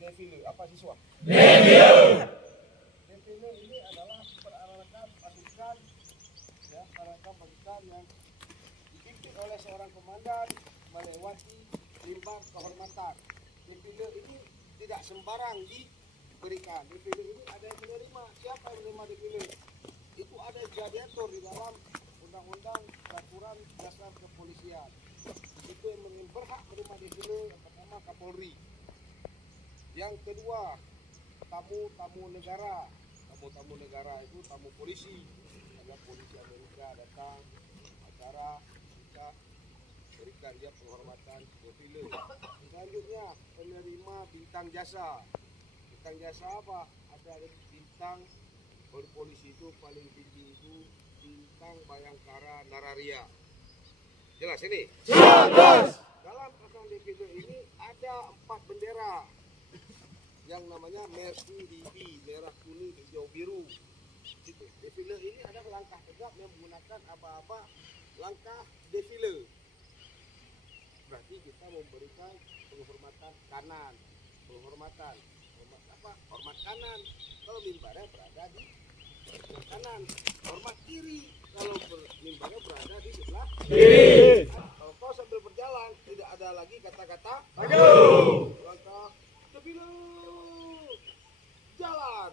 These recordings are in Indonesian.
defile. Apa siswa? Defile. Defile ini adalah perarakan pasukan, ya, perarakan pasukan yang dipimpin oleh seorang komandan melewati mimbar kehormatan. Defile ini tidak sembarang diberikan. Defile ini ada yang menerima. Siapa yang menerima defile? Itu ada gladiator di dalam undang-undang peraturan dasar kepolisian. Itu yang berhak menerima defile. Yang pertama Kapolri. Yang kedua tamu-tamu negara. Tamu-tamu negara itu tamu polisi. Ada polisi Amerika datang acara kita berikan dia penghormatan defile. Selanjutnya penerima bintang jasa. Bintang jasa apa? Ada bintang polisi itu paling tinggi itu bintang Bayangkara Nararia. Jelas ini? Jelas. Dalam pelaksanaan defile ini ada 4 bendera yang namanya Mercy DB, merah, kuning, hijau, biru. Gitu. Defile ini adalah langkah tegap yang menggunakan aba-aba langkah defile. Berarti kita memberikan penghormatan kanan, penghormatan apa? Hormat kanan. Kalau mimbarnya berada di sebelah kanan, hormat kiri. Kalau mimbarnya berada di sebelah kiri. Kalau kau sambil berjalan tidak ada lagi kata-kata maju. Langkah defile. Jalan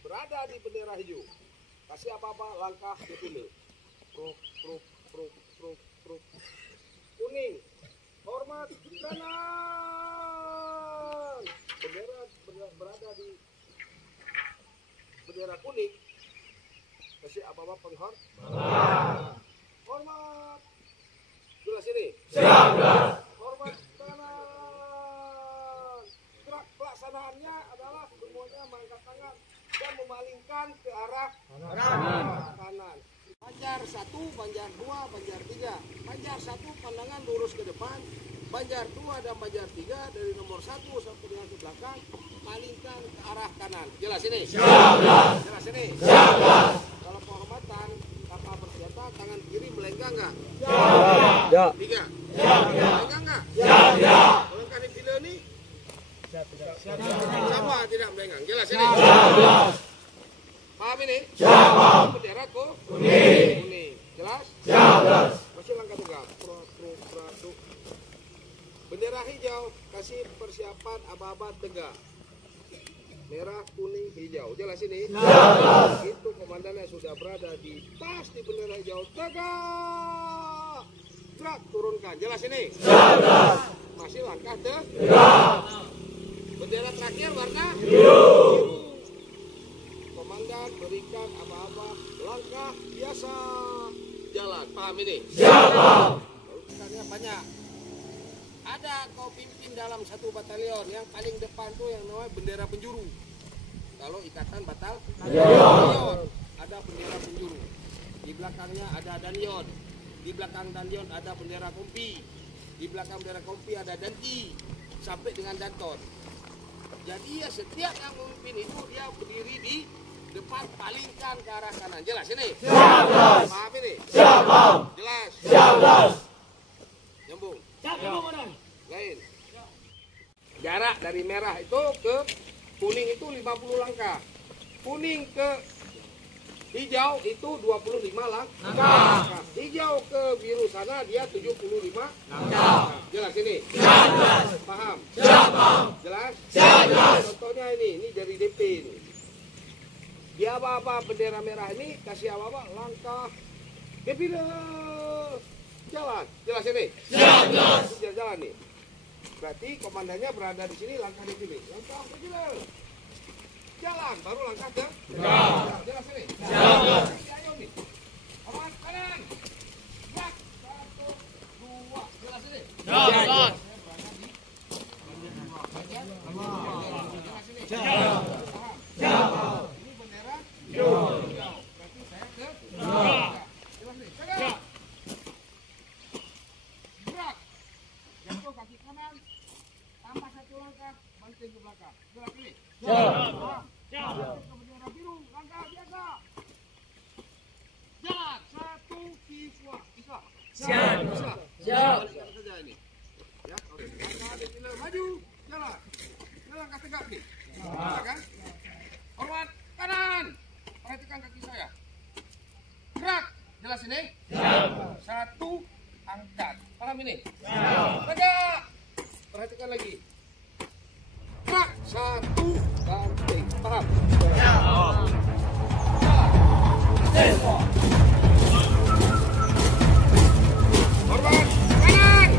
berada di bendera hijau. Kasih apa-apa langkah defile. Pruk pruk pruk pruk pruk. Kuning. Hormat kanan. Bendera berada di bendera kuning. Kasih apa-apa penghormatan. Hormat. Jelas ini? Jelas. Hormat kanan. Gerak pelaksanaannya adalah semuanya mengangkat tangan dan memalingkan ke arah kanan. Banjar 1, Banjar 2, Banjar 3. Banjar 1 pandangan lurus ke depan. Banjar 2 dan Banjar 3 dari nomor 1 sampai dengan ke belakang malingkan ke arah kanan. Jelas ini? Jelas. Jelas ini? Jelas. Kalau penghormatan tanpa bersenjata tangan kiri melenggang nggak? Ya. 3. Ya. Melenggang nggak? Ya. Melenggang di video ini? Siapa tidak melenggang? Jelas ini? Jelas. Paham ini? Jelas. Bendera Kuning. kuning. Jelas? Jelas. Masih langkah tegap. Bendera hijau kasih persiapan aba-aba tegak. Merah, kuning, hijau. Jelas ini? Jelas. Itu komandannya sudah berada di pas di bendera hijau. Tegak. Gerak turunkan. Jelas ini? Jelas. Masih langkah tegak. Bendera terakhir warna Biru. Komandan berikan aba-aba langkah biasa. Jalan. Paham ini? Siap. Urusannya banyak. Ada kau pimpin dalam satu batalion, yang paling depan tuh yang namanya bendera penjuru. Kalau ikatan batalion ada bendera penjuru. Di belakangnya ada danyon. Di belakang danyon ada bendera kompi. Di belakang bendera kompi ada danti sampai dengan danton. Jadi ya setiap yang memimpin itu dia berdiri di depan, palingkan ke arah kanan. Jelas ini? Jelas. Paham ini? Jelas. Jelas. Jelas. Nyambung. Lain. Jarak dari merah itu ke kuning itu 50 langkah. Kuning ke hijau itu 25 langkah. Hijau ke biru sana dia 75 langkah. Jelas ini? Jelas. Paham? Jelas. Jelas? Jelas. Contohnya ini dari DP ini. Dia apa-apa bendera merah ini kasih apa-apa langkah defile. Jalan. Jelas ini? Jelas. Jalan nih. Berarti komandannya berada di sini langkah defile. Langkah defile. Jalan baru langkah ke Jelas. jelas ini? Jelas. Ayo nih. Aman kanan. Gerak. 1, 2. Jelas ini? Jelas. Jelas ini? Jelas. Paham? Ini bendera hijau. Berarti saya ke jelas nih. Tegak. Gerak. Jatuh kaki kanan. Tambah 1 langkah. Banting ke belakang. Jelas ini? Jelas. Paham? Ke bendera biru. Langkah biasa. Jalan. 1, siswa. Bisa? Siap. Bisa? Siap. Saja ini. Ya, oke. Langkah defile maju. Jalan. Jalan langkah tegak nih. Ya kan? Hormat kanan. Perhatikan kaki saya. Gerak. Jelas ini? Satu, angkat. Paham ini? Tegak. Perhatikan lagi. Gerak. Satu, banting. Paham? Hormat kanan.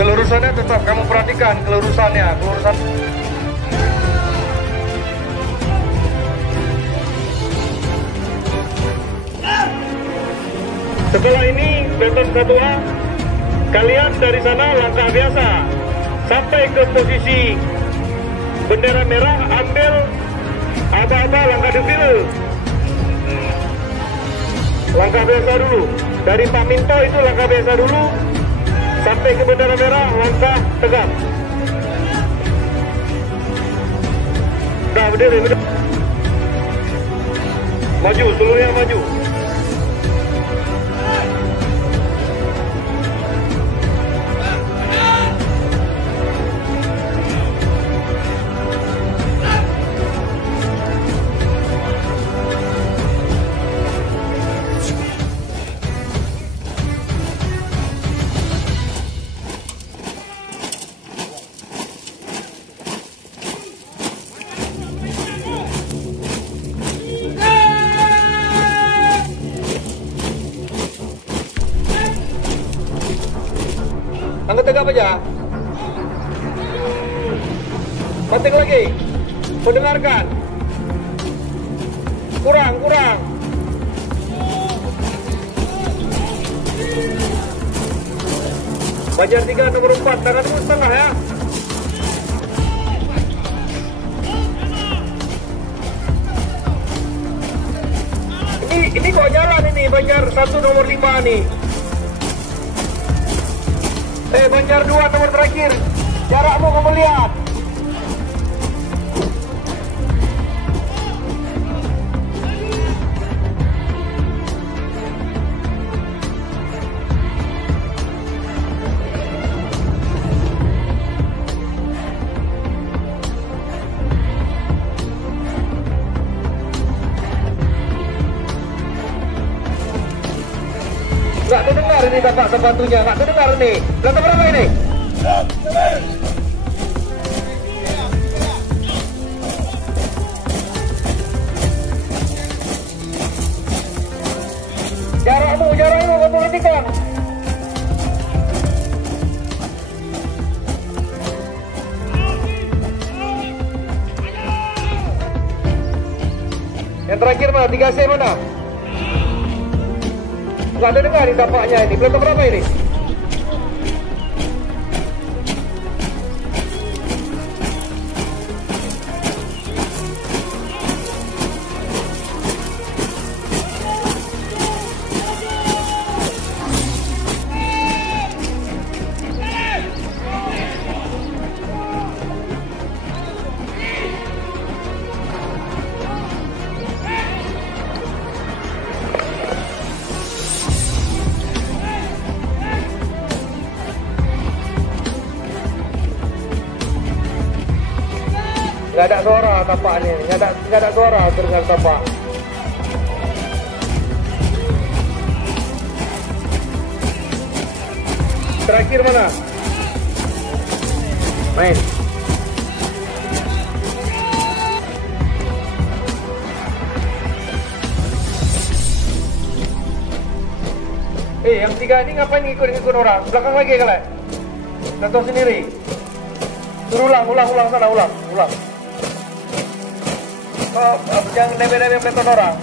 Kelurusannya tetap kamu perhatikan, kelurusannya, kelurusan. Setelah ini beton 1A, kalian dari sana langkah biasa sampai ke posisi bendera merah, ambil aba-aba langkah defile. Langkah biasa dulu. Dari Pak Minto itu langkah biasa dulu. Sampai ke bendera merah, langkah tegak. Nah, berdiri. Maju, seluruhnya maju. Angkat tegap aja. Banting lagi. Pendengarkan. Kurang. Banjar 3 nomor 4, tangan dulu setengah ya. Ini kok jalan ini Banjar 1 nomor 5 nih. Banjar 2 nomor terakhir. Jarakmu kamu lihat. Nggak terdengar ini tapak sepatunya, nggak terdengar ini. Langkah berapa ini? Jarakmu kamu perhatikan. Yang terakhir mana? 3C mana? Nggak ada dengar di tapaknya ini. Belakang berapa ini? Nggak ada suara tapak ini, nggak ada suara terdengar tapak. Terakhir mana? Main. Yang 3 ini ngapain ngikut orang? Belakang lagi kalian. Contoh sendiri. Suruh ulang sana, ulang. Oh, jangan nempel-nempel orang.